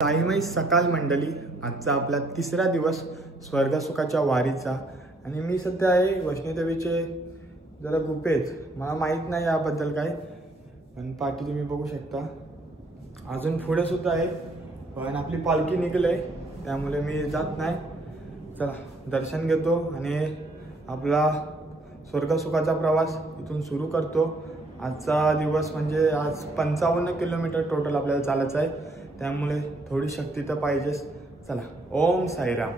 साईमय सकाळ मंडळी, आजचा आपला तिसरा दिवस स्वर्गसुखाच्या वारीचा. आणि मी सध्या आहे वैष्णोदेवीचे जरा गुपेत. मला माहीत नाही याबद्दल काय, पण पाठी तुम्ही बघू शकता. अजून पुढे सुद्धा आहे, पण आपली पालखी निघाली आहे त्यामुळे मी जात नाही. चला दर्शन घेतो आणि आपला स्वर्गसुखाचा प्रवास इथून सुरू करतो. आजचा दिवस म्हणजे आज 55 किलोमीटर टोटल आपल्याला चालायचं आहे, त्यामुळे थोड़ी शक्ति तो पाहिजेच. चला, ओम साईराम.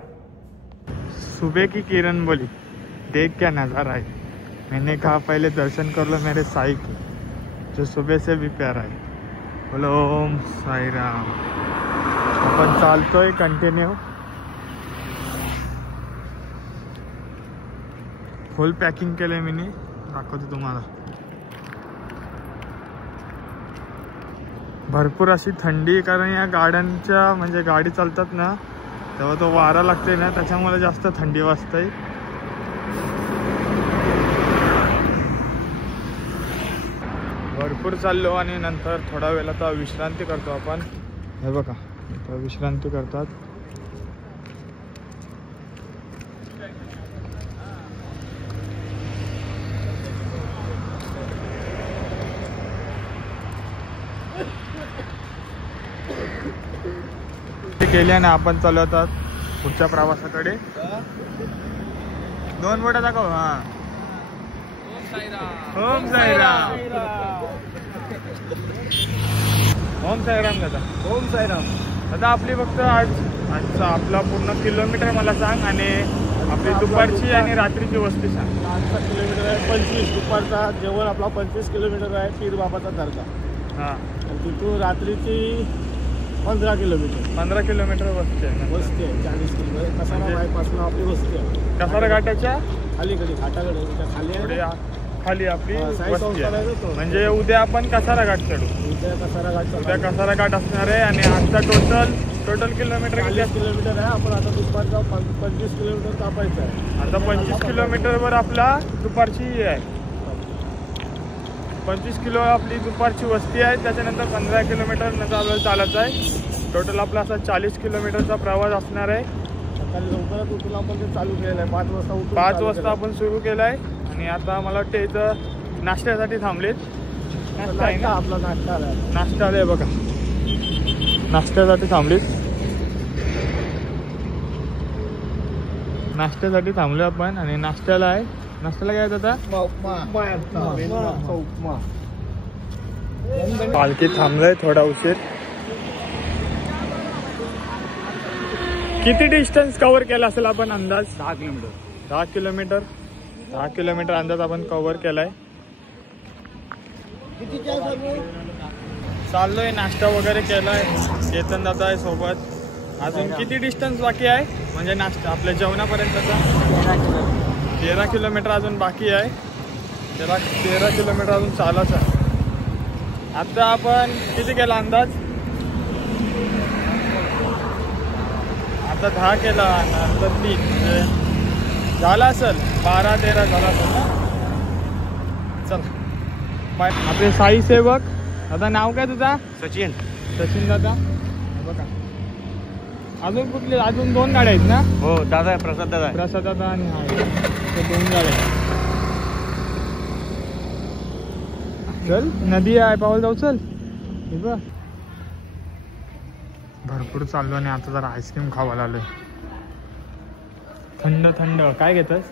सुबह की किरण बोली, देख क्या नज़ारा है. मैंने कहा पहले दर्शन कर लो मेरे साई की, जो सुबह से भी प्यारा है. बोलो ओम साईराम. आपण चालतोय कंटिन्यू. फुल पॅकिंग केले मी, दाखवतो तुम्हाला. भरपूर अशी थंडी, कारण या गाड्यांच्या म्हणजे गाडी चालतात ना तेव्हा तो वारा लागते ना, त्याच्यामुळे जास्त थंडी वाजते. भरपूर चाललो आणि नंतर थोडा वेळ आता विश्रांती करतो आपण. हे बघा इथं विश्रांती करतात. केल्याने आपण चालू होतात पुढच्या प्रवासाकडे. दोन बोटा दाखव. हा, ओम साईराम. ओम साईराम दादा. ओम साईराम दादा. आपली फक्त आजचा आपला पूर्ण किलोमीटर मला सांग आणि आपली दुपारची आणि रात्रीची वस्ती सांग. आजचा किलोमीटर आहे 25. दुपारचा जेवण आपला 25 किलोमीटर आहे पीर बाबाचा दर्गा. हां, तिथून रात्रीची 15 किलोमीटर. 15 किलोमीटर वस्ती आहे. वस्ती आहे 40 किलोमीटर. कसारा बायपासून आपली वस्ती आहे. कसारा घाटाच्या अलीकडे घाटाकडे खाली आहे. खाली आपली साई वस्ती संस्थान आहे. आहे तो. म्हणजे उद्या आपण कसारा घाट चढू. उद्या कसारा घाट. उद्या कसारा घाट असणार आहे. आणि आजचा टोटल किलोमीटर 40 किलोमीटर आहे. आपण आता दुपारचा 25 किलोमीटर कापायचं आहे. आता 25 किलोमीटरवर आपला दुपारची आहे. 25 किलो आपली दुपारची वस्ती आहे. त्याच्यानंतर 15 किलोमीटर नंतर आपल्याला चालायचं आहे. टोटल आपला असा 40 किलोमीटरचा प्रवास असणार आहे. सकाळी लवकरच उठून आपण ते चालू केलेलं आहे. 5 वाजता उठून 5 वाजता आपण सुरू केलं आहे. आणि आता मला वाटतं इथं नाश्त्यासाठी थांबलेत. नाश्ता आहे ना आपला नाश्ता आला. नाश्ता आलाय बघा, नाश्त्यासाठी थांबलीत. नाश्त्यासाठी थांबलो आपण. आणि नाश्त्याला आहे. नाश्त्याला काय आता पालखी थांबलोय थोडा उशीर. किती डिस्टन्स कव्हर केला असेल आपण अंदाज? 10 किलोमीटर. 10 किलोमीटर. 10 किलोमीटर अंदाज आपण कव्हर केलाय. चाललोय, नाश्ता वगैरे केलाय. चेतन दादा आहे सोबत. अजून किती डिस्टन्स बाकी आहे म्हणजे नाश्ता आपल्या जेवणापर्यंतचा? 13 किलोमीटर अजून बाकी आहे. 13 किलोमीटर अजून चालायचं आहे. आता आपण किती केला अंदाज? आता 10 केला, नंतर 3 म्हणजे झाला असेल 12-13 झाला असेल ना. चल बाय. आपले साई सेवक दादा. नाव काय तुझा? सचिन. सचिन दादा. बघा अजून कुठले? अजून 2 गाड्या आहेत ना? हो दादा आहे. प्रसाद दादा आहे. प्रसाद दादा आणि हा 2 गाड्या आहेत. चल नदी आहे, पावलं जाऊ. चल बघ. भरपूर चाललो आणि आता जरा आईस्क्रीम खावायला आलोय. थंड थंड. काय घेतस?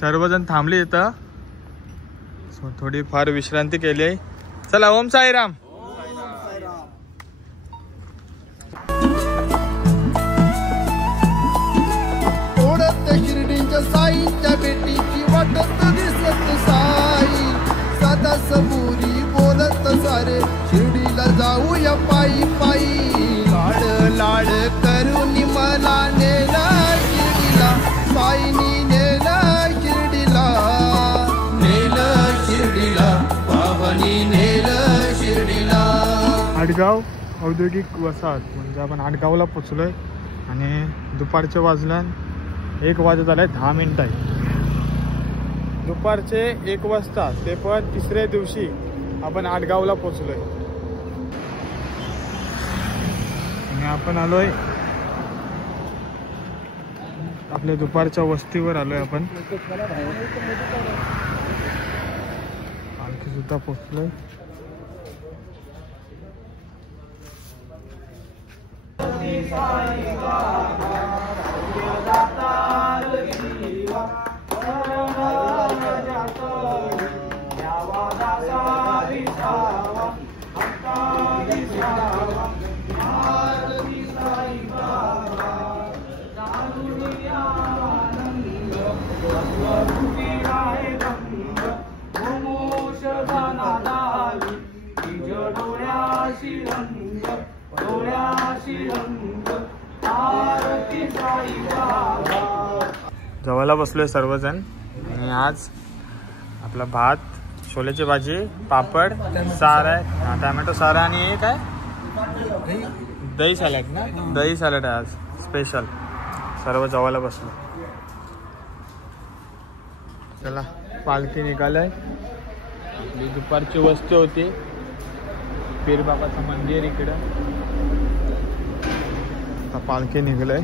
सर्वजण थांबले इथं, थोडी फार विश्रांती केली आहे. चला ओम साईराम. ओढत शिर्डींच्या साईच्या भेटीची वाटत दिसत साई. सदा सबुरी बोलत सारे शिर्डीला जाऊया पायी पायी. लाड लाड करून मला नेला शिर्डीला. साईनी नेला शिर्डीला. नेलं शिर्डीला. बाबांनी नेलं शिर्डीला. आडगाव औद्योगिक वसाहत म्हणजे आपण आडगावला पोचलोय. आणि दुपारच्या वाजल्या 1 वाजत आलाय. 10 मिनिट आहे. दुपारचे 1 वाजता, ते पण तिसऱ्या दिवशी आपण आटगावला पोचलोय. आणि आपण आलोय आपल्या दुपारच्या वस्तीवर आलोय. आपण आणखी सुद्धा पोचलोय. जेवायला बसलोय सर्वजण. आणि आज आपला भात, छोल्याची भाजी, पापड, सार आहे, टोमॅटो सार आणि एक आहे दही सॅलड ना. दही सॅलड आहे आज स्पेशल. सर्व जेवायला बसलो. चला पालखी निघालाय. आपली दुपारची वस्ती होती. पीर बाबाचं मंदिर इकडं. आता पालखी निघालय.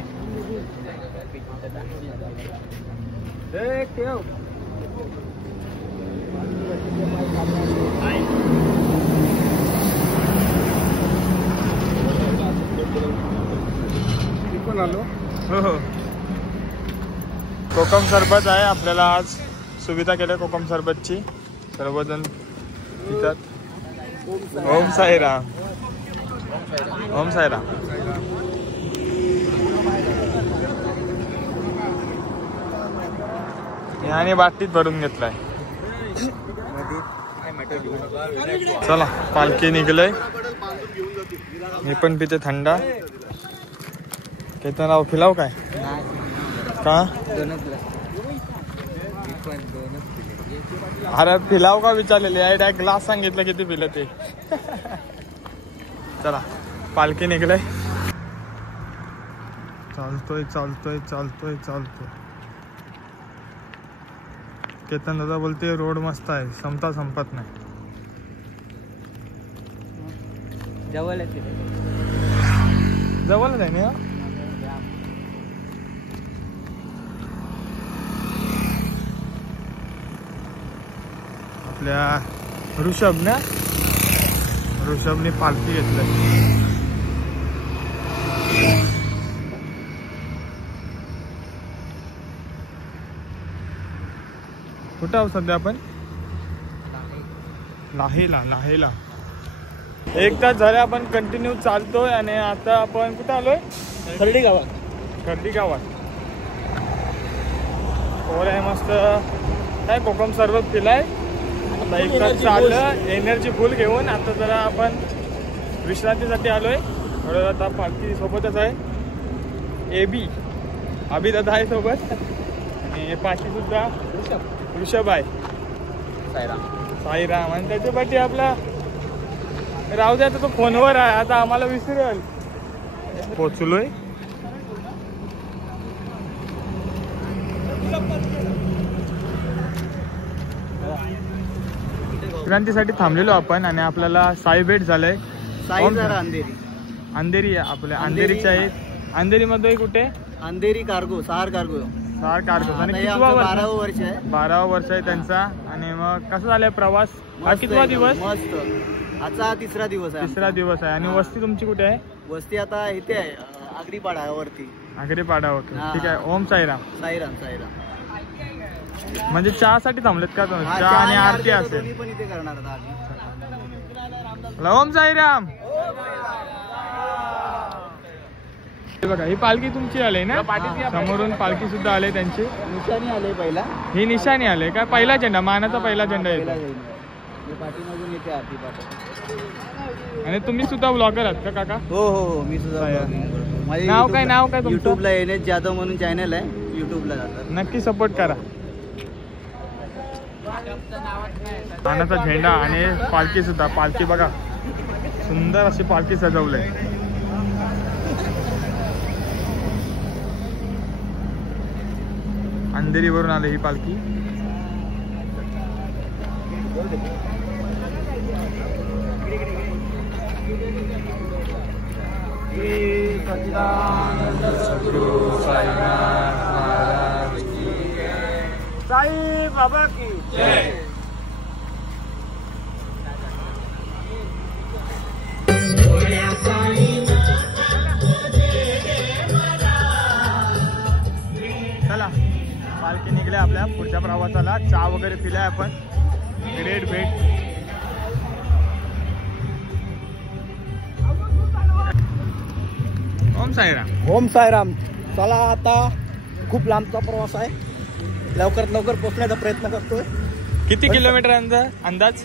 हो. कोकम सरबत आहे. आपल्याला आज सुविधा केली कोकम सरबतची. सर्वजण पितात. ओम साईराम. ओम साईराम. आणि बाटलीत भरून घेतलाय. चला पालखी निघलय. मी पण पिते थंडा. केतनराव पिलाव काय का? अरे पिलाव का विचारलेले आहे. ग्लास सांगितलं किती पिलं ते. चला पालखी निघलय. चालतोय चालतोय चालतोय चालतोय. केतन दादा बोलते रोड मस्त आहे, संपत नाही. जवळच आहे ना. आपल्या ऋषभने पालखी घेतलं. कुठं आहोत सध्या आपण? लाहेला. 1 तास झाले आपण कंटिन्यू चालतोय. आणि आता आपण कुठं आलोय? खर्डी गावात. पोर आहे मस्त. काय कोकम सरबत पिलाय. आता 1 तास चाललं एनर्जी फुल घेऊन. आता जरा आपण विश्रांतीसाठी आलोय. आता पालखी सोबतच आहे. अभि दादा आहे सोबत. आणि पाठी सुद्धा ऋषभ आहे. साईराम. आणि त्याच्यापाठी आपला राहू द्या. तो फोनवर आहे. आता आम्हाला विसरेल. पोचलोय. विश्रांतीसाठी थांबलेलो आपण. आणि आपल्याला साई भेट झालंय. अंधेरी आपल्या अंधेरीच्या आहेत. अंधेरी मध्ये कुठे? अंधेरी कार्गो, सहार कार्गो. आणि 12 वर्ष आहे त्यांचा. आणि मग कसं झालंय प्रवास? हा कितवा दिवस? मस्त. आजचा 3रा दिवस आहे. 3रा दिवस आहे. आणि वस्ती तुमची कुठे आहे? वस्ती आता इथे आहे आगरीपाडावरती. आगरीपाडावरती. ठीक आहे. ओम साईराम. साईराम. म्हणजे चहासाठी थांबलेत का तुम्ही? चहा आणि आरती असेल. पण इथे करणार ओम साईराम. बघा ही पालखी तुमची आली ना. समोरून पालखी सुद्धा आले त्यांची. निशाणी आले पहिला. ही निशाणी आले का? पहिला झेंडा, मानाचा पहिला झेंडा येतो. आणि तुम्ही सुद्धा ब्लॉगर आहात का काका? हो मी सुद्धा. नाव काय तुमचं? युट्यूबला NS जाधव म्हणून चॅनल आहे. युट्यूबला जातात. नक्की सपोर्ट करा. मानाचा झेंडा आणि पालखी सुद्धा. पालखी बघा सुंदर अशी पालखी सजवलंय. अंधेरीवरून आले ही पालखी. साई बाबा की जय. चला पालखी निघल्या आपल्या पुढच्या प्रवासाला. चहा वगैरे पिलाय आपण. ग्रेट भेट. ओम साईराम. ओम साईराम. चला आता खूप लांबचा प्रवास आहे. लवकरात लवकर पोहोचण्याचा प्रयत्न करतोय. किती किलोमीटर अंदाज?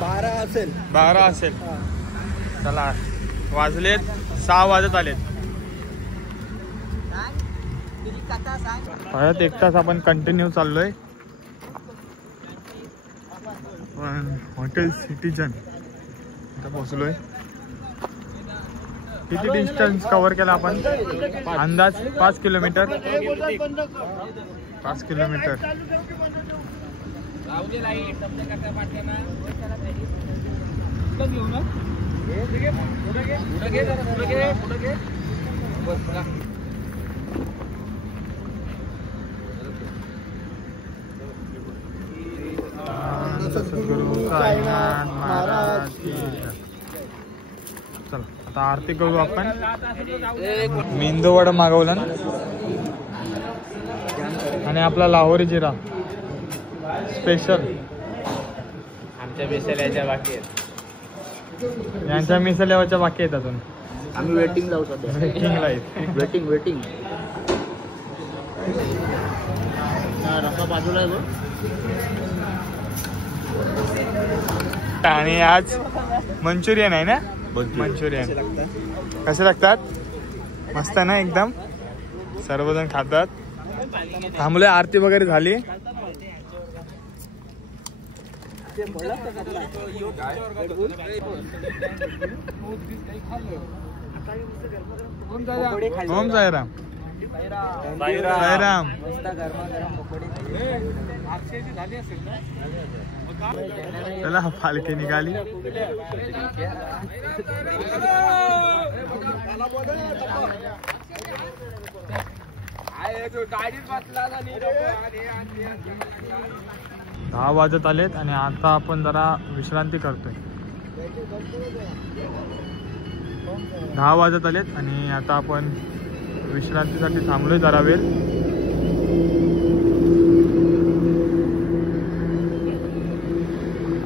12 असेल. 12 असेल. चला वाजलेत 6 वाजत आलेत. परत 1 तास आपण कंटिन्यू चाललोय. पण हॉटेल सिटीजन इथं पोहोचलोय. किती डिस्टन्स कव्हर केला आपण? अंदाज 5 किलोमीटर. 5 किलोमीटर. सद्गुरु साईनाथ महाराज की जय. चला आता आरती करू आपण. मेंदू वडा मागवला आणि आपला लाहोरी जिरा स्पेशल. आमच्या मिसळ्याच्या बाकी आहेत. यांच्या मिसळ्याच्या बाकी आहेत अजून. आम्ही वेटिंग लावू सध्या. वेटिंगला आहेत. वेटिंग रस्ता बाजूला आहे. आणि आज मंचुरियन आहे ना? मंचुरियन कसे लागतात? मस्त ना एकदम. सर्वजण खातात. थांबलोय. आरती वगैरे झाली. ओम साईराम. साईराम. चला पालखी निघाली. दहा वाजत आलेत आणि आता आपण जरा विश्रांती करतोय. 10 वाजत आलेत आणि आता आपण विश्रांतीसाठी थांबलोय जरा वेळ.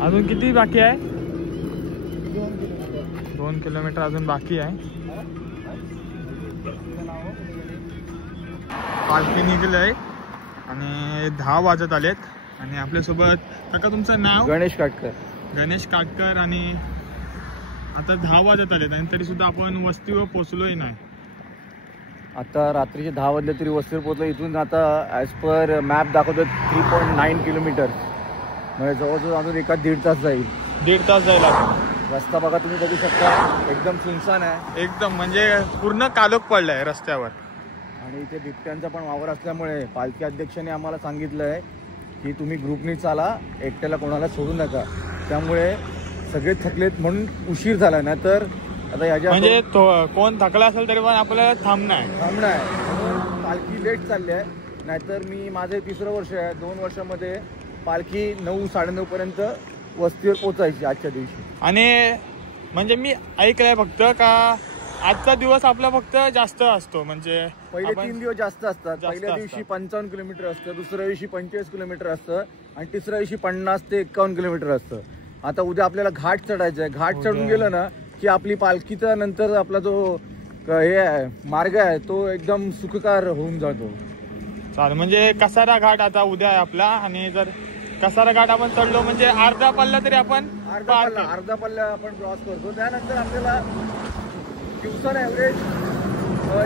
अजून किती बाकी आहे? 2 किलोमीटर अजून बाकी आहे. पालखी निघालंय आणि 10 वाजत आलेत आणि आपल्यासोबत काका तुमचं नाव? गणेश काटकर. गणेश काटकर. आणि आता 10 वाजत आलेत आणि तरी सुद्धा आपण वस्तीवर पोहोचलोही नाही. आता रात्रीचे 10 वाजले तरी वस्तीवर पोहोचलो. इथून आता ॲज पर मॅप दाखवतो 3.9 किलोमीटर. म्हणजे जवळजवळ अजून 1.5 तास जाईल. 1.5 तास जायला. रस्ता बघा तुम्ही बघू शकता. एकदम सुनसान आहे. एकदम म्हणजे पूर्ण कालोख पडलाय रस्त्यावर. आणि इथे बिबट्यांचा पण वावर असल्यामुळे पालखी अध्यक्षाने आम्हाला सांगितलं आहे की तुम्ही ग्रुपनी चाला, एकट्याला कोणाला सोडू नका. त्यामुळे सगळे थकलेत म्हणून उशीर झाला. नाही तर आता याच्या म्हणजे कोण थकला असेल तरी पण आपल्याला थांबणं आहे. म्हणून पालखी लेट चालली आहे. नाहीतर मी माझे 3रं वर्ष आहे. 2 वर्षामध्ये पालखी 9-9:30 पर्यंत वस्तीवर पोचायची आजच्या दिवशी. आणि म्हणजे मी ऐकलंय फक्त का आजचा दिवस आपला फक्त जास्त असतो. म्हणजे पहिले 3 दिवस जास्त असतात. जास्त पहिल्या दिवशी असतात. 55 किलोमीटर असतं, दुसऱ्या दिवशी 45 किलोमीटर असतं आणि तिसऱ्या दिवशी 50 ते 51 किलोमीटर असतं. आता उद्या आपल्याला घाट चढायचा आहे. घाट चढून गेलं ना की आपली पालखीचा नंतर आपला जो हे आहे मार्ग आहे तो एकदम सुखकार होऊन जातो. चालेल. म्हणजे कसारा घाट आता उद्या आहे आपला. आणि जर कसारा घाट आपण चढलो म्हणजे अर्धा पल्ला तरी आपण अर्धा पल्ला आपण क्रॉस करतो. त्यानंतर आपल्याला दिवसाला ॲव्हरेज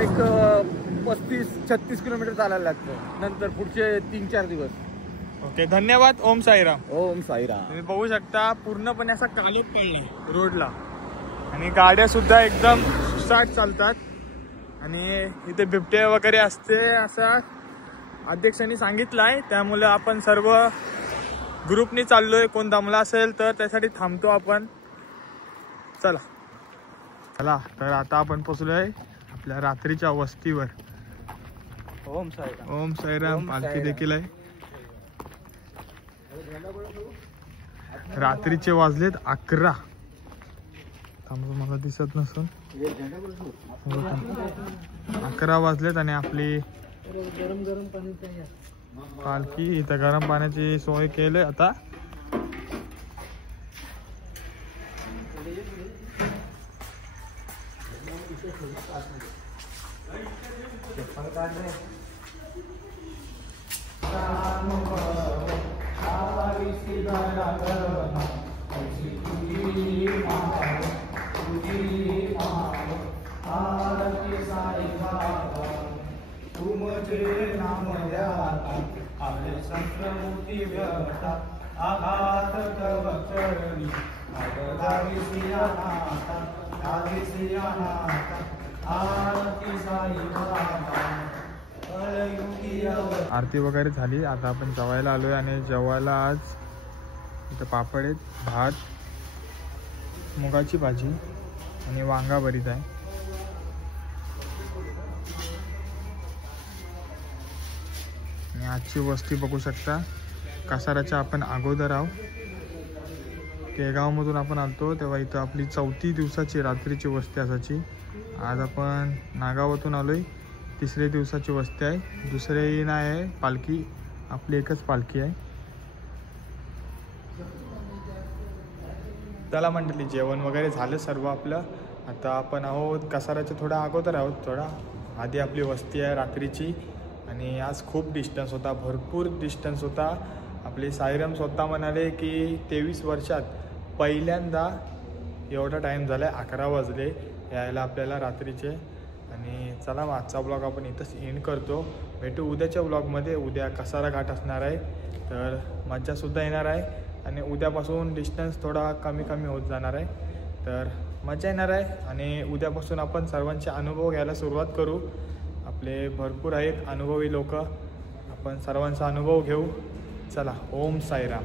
एक 35-36 किलोमीटर चालायला लागतं नंतर पुढचे 3-4 दिवस. ओके. धन्यवाद. ओम साईराम. ओम साईराम. तुम्ही बघू शकता पूर्णपणे असा कालोख पडलाय रोडला आणि गाड्या सुद्धा एकदम सुसाट चालतात. आणि इथे बिबटे वगैरे असते असं अध्यक्षांनी सांगितलंय. त्यामुळे आपण सर्व ग्रुपनी चाललोय, कोण दमला असेल तर त्यासाठी थांबतो आपण. चला चला, तर आता आपण पोचलोय आपल्या रात्रीच्या वस्तीवर. ओम साईराम. ओम साईराम. पालखी देखील आहे. रात्रीचे वाजलेत 11. थांबतो, मला दिसत नसून. 11 वाजलेत आणि आपली पालखी इथं गरम पाण्याची सोय केली. आता आरती वगैरे झाली. आता आपण जेवायला आलोय आणि जेवायला आज इथं पापड आहेत, भात, मुगाची भाजी आणि वांगा भरीत आहे. आणि आजची वस्ती बघू शकता. कासाराच्या आपण अगोदर आहोत. केगावमधून आपण आलतो तेव्हा इथं आपली 4थी दिवसाची रात्रीची वस्ती असायची. आज आपण नागावातून आलोय. 3ऱ्या दिवसाची वस्ती आहे. दुसरी नाही आहे पालखी, आपली एकच पालखी आहे. त्याला मंडळी जेवण वगैरे झालं सर्व आपलं. आता आपण आहोत कासाराच्या थोडा अगोदर आहोत. थोडा आधी आपली वस्ती आहे रात्रीची. आणि आज खूप डिस्टन्स होता, भरपूर डिस्टन्स होता. आपले साईराम स्वतः म्हणाले की 23 वर्षात पहिल्यांदा एवढा टाईम झाला आहे. 11 वाजले यायला आपल्याला रात्रीचे. आणि चला मग आजचा ब्लॉग आपण इथंच एंड करतो. भेटू उद्याच्या ब्लॉगमध्ये. उद्या कसारा घाट असणार आहे, तर मज्जासुद्धा येणार आहे. आणि उद्यापासून डिस्टन्स थोडा कमी होत जाणार आहे, तर मजा येणार आहे. आणि उद्यापासून आपण सर्वांचे अनुभव घ्यायला सुरुवात करू. आपले भरपूर आहेत अनुभवी लोक, आपण सर्वांचा अनुभव घेऊ. चला, ओम साईराम.